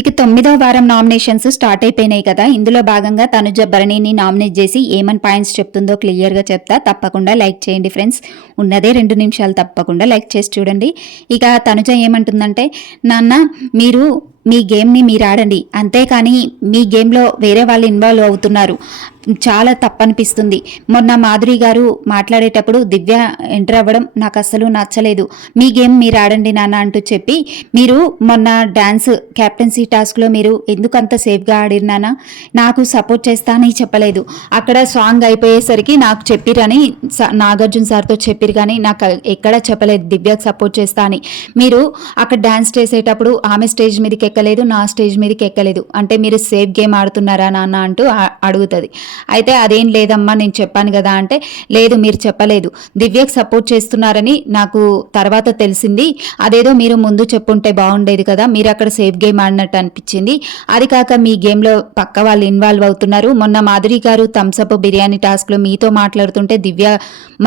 ఇక 9వ వారం nominations start అయిపోయినాయి కదా. ఇందులో భాగంగా తనుజ భరణిని నామినేట్ చేసి ఏమని పాయింట్స్ చెప్తుందో క్లియర్గా చెప్తా. తప్పకుండా లైక్ చేయండి ఫ్రెండ్స్. ఉన్నదే 2 నిమిషాలు, తప్పకుండా లైక్ చేసి చూడండి. ఇక తనుజ ఏమంటుందంటే, నాన్న మీరు మీ గేమ్ని మీరు ఆడండి, అంతేకాని మీ గేమ్లో వేరే వాళ్ళు ఇన్వాల్వ్ అవుతున్నారు, చాలా తప్పనిపిస్తుంది. మొన్న మాధురి గారు మాట్లాడేటప్పుడు దివ్య ఎంటర్ అవ్వడం నాకు అస్సలు నచ్చలేదు. మీ గేమ్ మీరు ఆడండి నాన్న అంటూ చెప్పి, మీరు మొన్న డ్యాన్స్ క్యాప్టెన్సీ టాస్క్లో మీరు ఎందుకు అంత సేఫ్గా ఆడినానా, నాకు సపోర్ట్ చేస్తా అని చెప్పలేదు. అక్కడ సాంగ్ అయిపోయేసరికి నాకు చెప్పిరని నాగార్జున సార్తో చెప్పిరు, కానీ నాకు ఎక్కడా చెప్పలేదు దివ్యకు సపోర్ట్ చేస్తా అని. మీరు అక్కడ డ్యాన్స్ చేసేటప్పుడు ఆమె స్టేజ్ మీదకి ఎక్కలేదు, నా స్టేజ్ మీదకి ఎక్కలేదు, అంటే మీరు సేఫ్ గేమ్ ఆడుతున్నారా నాన్న అంటూ అడుగుతుంది. అయితే అదేం లేదమ్మా నేను చెప్పాను కదా అంటే, లేదు మీరు చెప్పలేదు, దివ్యకు సపోర్ట్ చేస్తున్నారని నాకు తర్వాత తెలిసింది, అదేదో మీరు ముందు చెప్పుంటే బాగుండేది కదా, మీరు అక్కడ సేఫ్ గేమ్ ఆడినట్టు అనిపించింది. అది కాక మీ గేమ్లో పక్క వాళ్ళు ఇన్వాల్వ్ అవుతున్నారు. మొన్న మాధురి గారు థమ్సప్ బిర్యానీ టాస్క్లో మీతో మాట్లాడుతుంటే దివ్య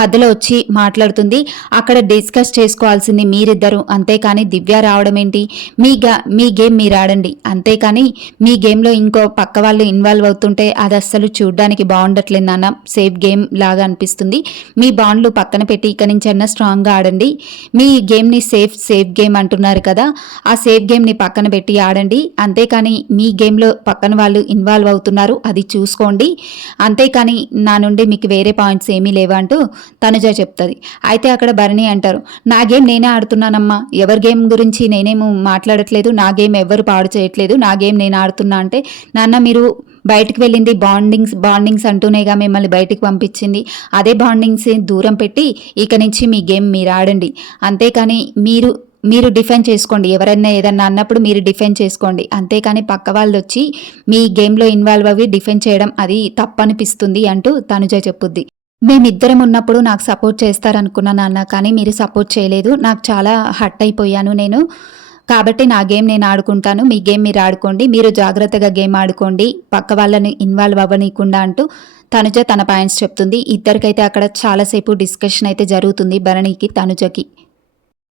మధ్యలో వచ్చి మాట్లాడుతుంది, అక్కడ డిస్కస్ చేసుకోవాల్సింది మీరిద్దరు, అంతేకాని దివ్య రావడం ఏంటి? మీ గేమ్ మీరు ఆడండి, అంతేకాని మీ గేమ్లో ఇంకో పక్క వాళ్ళు ఇన్వాల్వ్ అవుతుంటే అది అస్సలు చూడడానికి బాగుండట్లేదు నాన్న, సేఫ్ గేమ్ లాగా అనిపిస్తుంది. మీ బాండ్లు పక్కన పెట్టి ఇక నుంచి అన్న స్ట్రాంగ్గా ఆడండి. మీ గేమ్ని సేఫ్ గేమ్ అంటున్నారు కదా, ఆ సేఫ్ గేమ్ని పక్కన పెట్టి ఆడండి, అంతేకాని మీ గేమ్లో పక్కన వాళ్ళు ఇన్వాల్వ్ అవుతున్నారు అది చూసుకోండి, అంతేకాని నా నుండి మీకు వేరే పాయింట్స్ ఏమీ లేవంటూ తనుజ చెప్తుంది. అయితే అక్కడ భరణి అంటారు, నా గేమ్ నేనే ఆడుతున్నానమ్మా, ఎవరి గేమ్ గురించి నేనేమో మాట్లాడట్లేదు, నా గేమ్ ఎవరు పాడు చేయట్లేదు, నా గేమ్ నేను ఆడుతున్నా అంటే, నాన్న మీరు బయటికి వెళ్ళింది బాండింగ్స్ అంటూనేగా మిమ్మల్ని బయటికి పంపించింది, అదే బాండింగ్స్ దూరం పెట్టి ఇక నుంచి మీ గేమ్ మీరు ఆడండి, అంతేకాని మీరు డిఫెండ్ చేసుకోండి, ఎవరైనా ఏదన్నా అన్నప్పుడు మీరు డిఫెండ్ చేసుకోండి, అంతేకాని పక్క వాళ్ళు వచ్చి మీ గేమ్లో ఇన్వాల్వ్ అవ్వి డిఫెండ్ చేయడం అది తప్పనిపిస్తుంది అంటూ తనుజ చెప్పుద్ది. మేమిద్దరం ఉన్నప్పుడు నాకు సపోర్ట్ చేస్తారనుకున్నా నాన్న, కానీ మీరు సపోర్ట్ చేయలేదు, నాకు చాలా హర్ట్ అయిపోయాను నేను, కాబట్టి నా గేమ్ నేను ఆడుకుంటాను, మీ గేమ్ మీరు ఆడుకోండి, మీరు జాగ్రత్తగా గేమ్ ఆడుకోండి, పక్క వాళ్ళని ఇన్వాల్వ్ అవ్వనీయకుండా అంటూ తనుజ తన పాయింట్స్ చెప్తుంది. ఇద్దరికైతే అక్కడ చాలాసేపు డిస్కషన్ అయితే జరుగుతుంది, భరణికి తనుజకి.